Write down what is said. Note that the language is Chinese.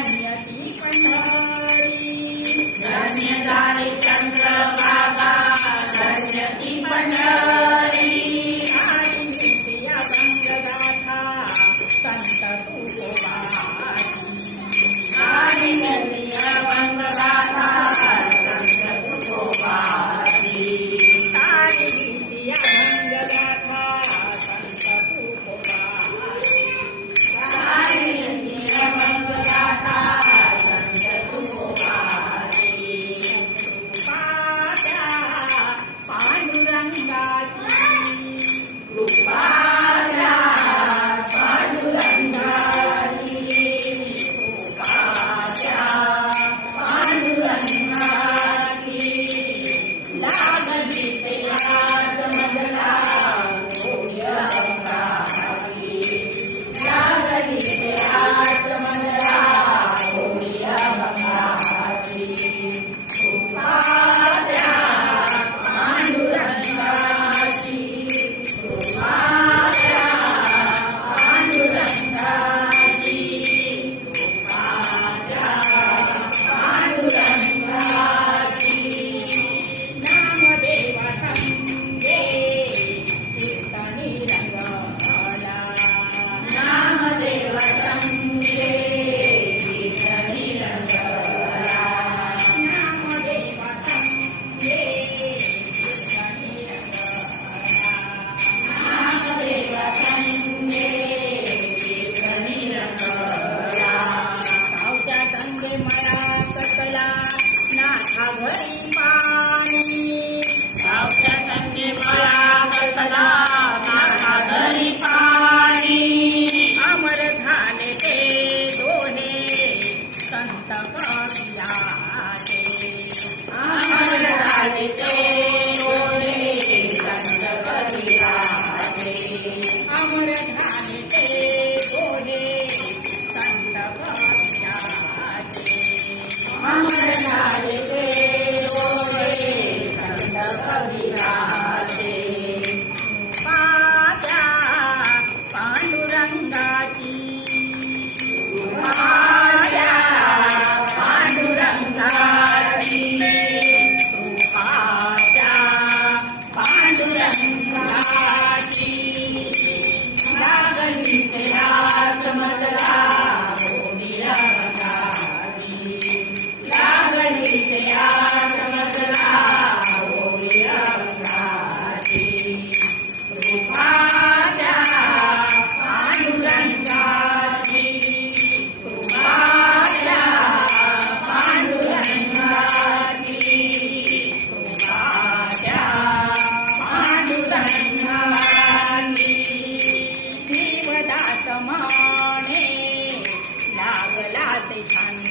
你要喜欢他 Thank you.